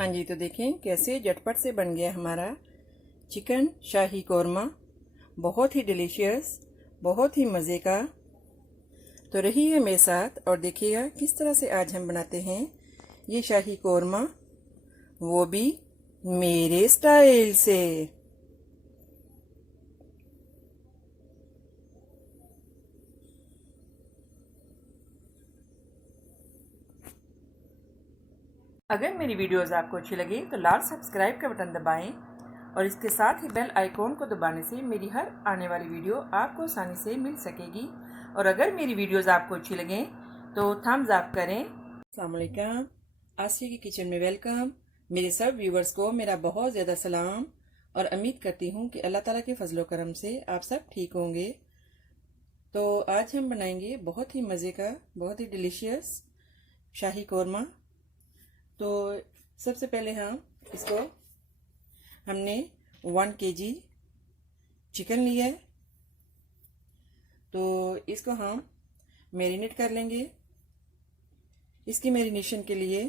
हाँ जी, तो देखें कैसे झटपट से बन गया हमारा चिकन शाही कौरमा। बहुत ही डिलीशियस, बहुत ही मज़े का। तो रहिए मेरे साथ और देखिएगा किस तरह से आज हम बनाते हैं ये शाही कौरमा, वो भी मेरे स्टाइल से। अगर मेरी वीडियोस आपको अच्छी लगे तो लाल सब्सक्राइब का बटन दबाएं और इसके साथ ही बेल आइकॉन को दबाने से मेरी हर आने वाली वीडियो आपको आसानी से मिल सकेगी। और अगर मेरी वीडियोस आपको अच्छी लगें तो थम्स अप करें। अस्सलाम वालेकुम, आसिया की किचन में वेलकम। मेरे सब व्यूवर्स को मेरा बहुत ज़्यादा सलाम और उम्मीद करती हूँ कि अल्लाह ताला के फजलो करम से आप सब ठीक होंगे। तो आज हम बनाएंगे बहुत ही मज़े का, बहुत ही डिलीशियस शाही कौरमा। तो सबसे पहले हमने 1 kg चिकन लिया है, तो इसको हम मैरिनेट कर लेंगे। इसकी मैरिनेशन के लिए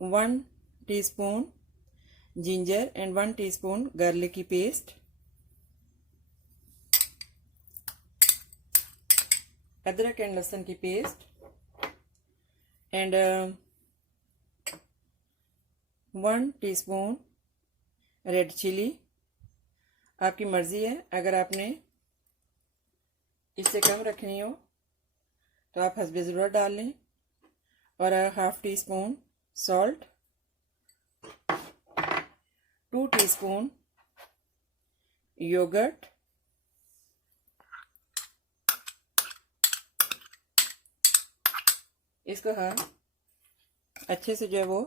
1 teaspoon ginger and 1 teaspoon garlic की पेस्ट, अदरक एंड लहसुन की paste and 1 teaspoon red chilli. आपकी मर्ज़ी है, अगर आपने इससे कम रखनी हो तो आप हस्बे ज़रूरत डाल लें। और 1/2 टीस्पून सॉल्ट, 2 टीस्पून योगर्ट, इसको हम अच्छे से जो है वो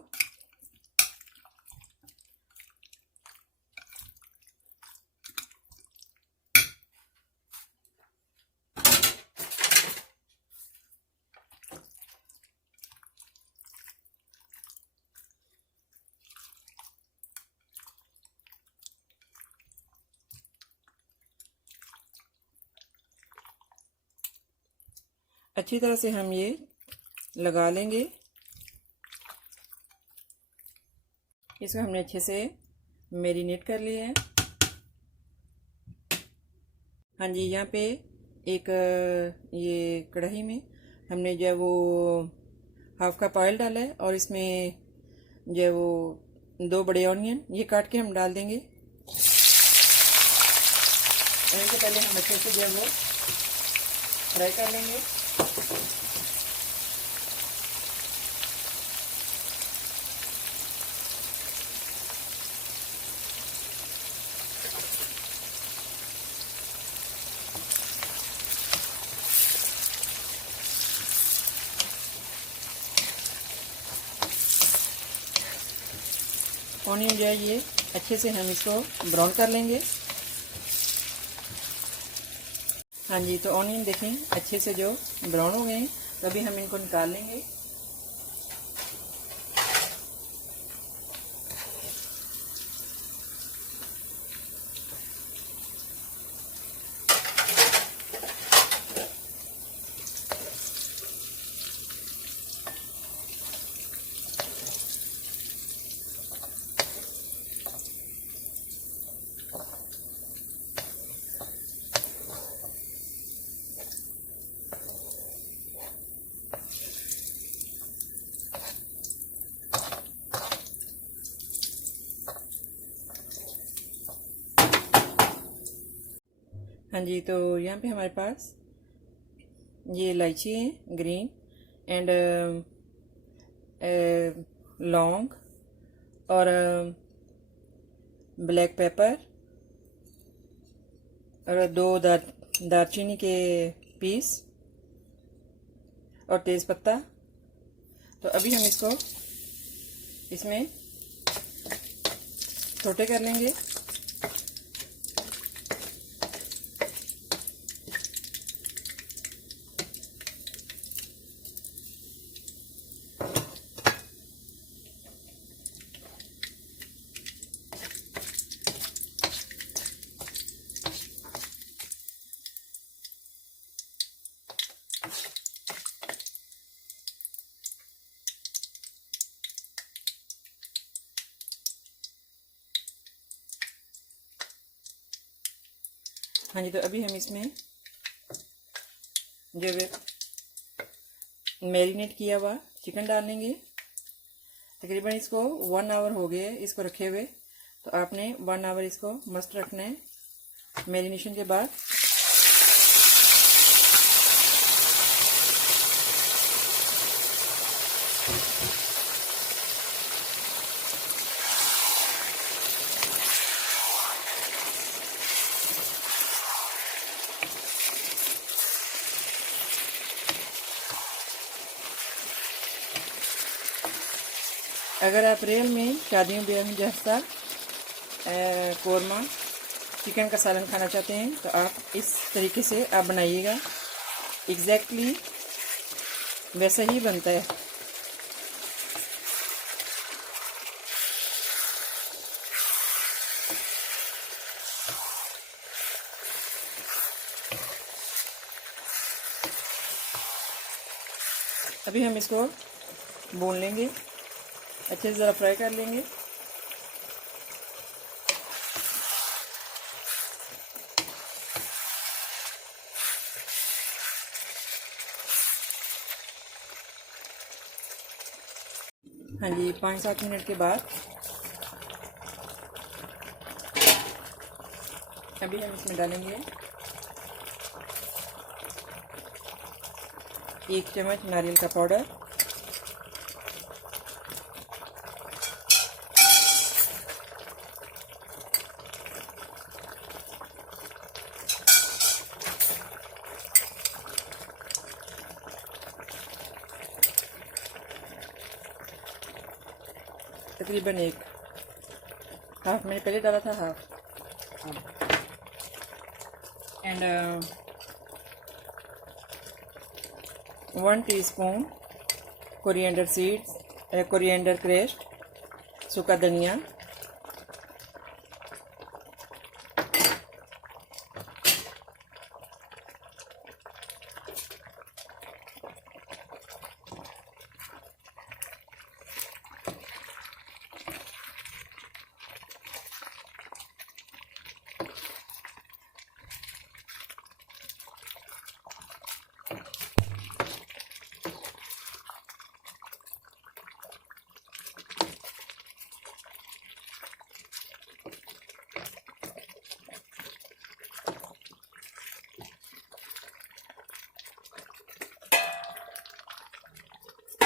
अच्छी तरह से हम ये लगा लेंगे। इसको हमने अच्छे से मैरिनेट कर लिया है। हाँ जी, यहाँ पे एक ये कढ़ाई में हमने जो है वो 1/2 कप ऑयल डाला है और इसमें जो है वो 2 बड़े ऑनियन ये काट के हम डाल देंगे। और इनसे पहले हम अच्छे से जो है वो फ्राई कर लेंगे। ऑनियन जो है ये अच्छे से हम इसको ब्राउन कर लेंगे। हाँ जी, तो ऑनियन देखें अच्छे से जो ब्राउन हो गए हैं, तो अभी हम इनको निकाल लेंगे। हाँ जी, तो यहाँ पे हमारे पास ये इलायची है ग्रीन एंड लौंग और ब्लैक पेपर और 2 दालचीनी के पीस और तेज़पत्ता। तो अभी हम इसको इसमें छोटे कर लेंगे। हाँ जी, तो अभी हम इसमें जो मैरिनेट किया हुआ चिकन डालेंगे। तकरीबन इसको 1 आवर हो गया है इसको रखे हुए, तो आपने 1 आवर इसको मस्ट रखना है मैरिनेशन के बाद। अगर आप रियल में शादियों ब्याह में जैसा कौरमा चिकन का सालन खाना चाहते हैं तो आप इस तरीके से आप बनाइएगा, एग्जैक्टली वैसा ही बनता है। अभी हम इसको भून लेंगे, अच्छे से ज़रा फ्राई कर लेंगे। हाँ जी, 5-7 मिनट के बाद अभी हम इसमें डालेंगे 1 चम्मच नारियल का पाउडर, तकरीबन 1 हाफ मैंने पहले डाला था, half. And 1 teaspoon coriander seeds, coriander crushed, सूखा धनिया,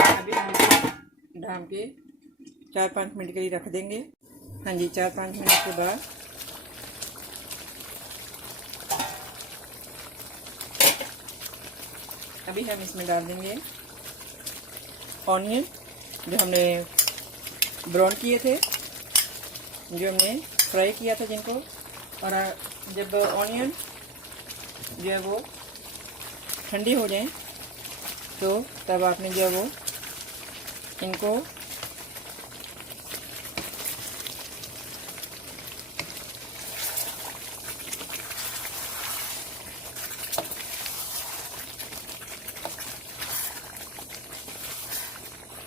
अभी हम इसे ढाम के 4-5 मिनट के लिए रख देंगे। हाँ जी, 4-5 मिनट के बाद अभी हम इसमें डाल देंगे ऑनियन जो हमने ब्राउन किए थे, जो हमने फ्राई किया था जिनको। और जब ऑनियन जो है वो ठंडी हो जाए तो तब आपने जो है वो इनको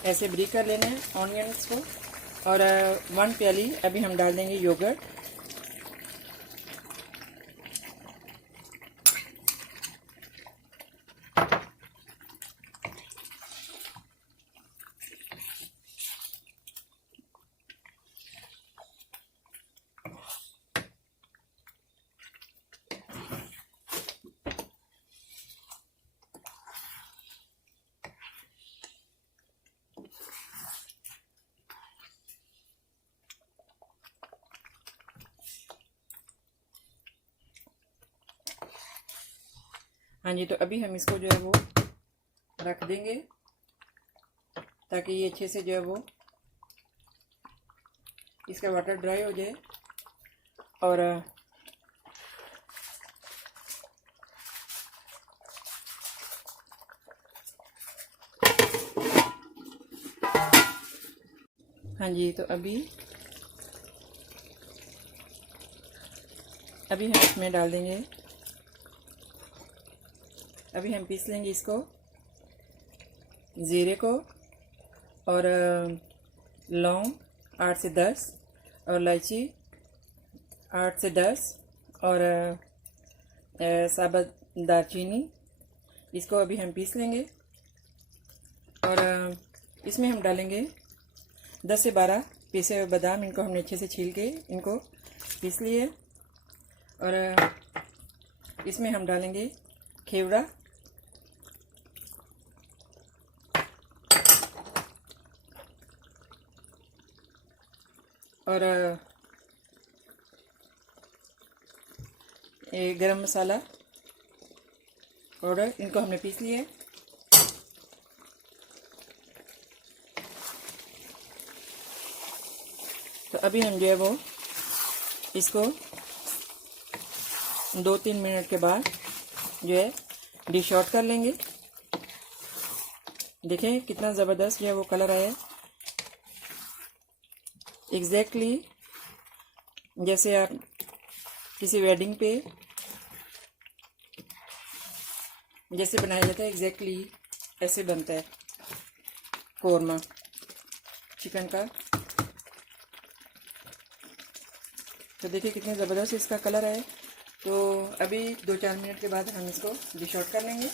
ऐसे ब्रीक कर लेना है ऑनियंस को। और 1 प्याली अभी हम डाल देंगे योगर्ट। हाँ जी, तो अभी हम इसको जो है वो रख देंगे ताकि ये अच्छे से जो है वो इसका वाटर ड्राई हो जाए। और हाँ जी, तो अभी हम इसमें डाल देंगे, अभी हम पीस लेंगे इसको, ज़ीरे को और लौंग 8 से 10 और इलायची 8 से 10 और साबुत दालचीनी, इसको अभी हम पीस लेंगे। और इसमें हम डालेंगे 10 से 12 पीसे हुए बादाम। इनको हमने अच्छे से छील के इनको पीस लिए। और इसमें हम डालेंगे खेवड़ा, और ये गरम मसाला पाउडर, इनको हमने पीस लिया है। तो अभी हम जो है वो इसको 2-3 मिनट के बाद जो है डिश आउट कर लेंगे। देखें कितना ज़बरदस्त जो है वो कलर आया है, एग्जैक्टली जैसे आप किसी वेडिंग पे जैसे बनाया जाता है, एग्जैक्टली ऐसे बनता है कोरमा चिकन का। तो देखिए कितने ज़बरदस्त इसका कलर है। तो अभी 2-4 मिनट के बाद हम इसको डिश आउट कर लेंगे।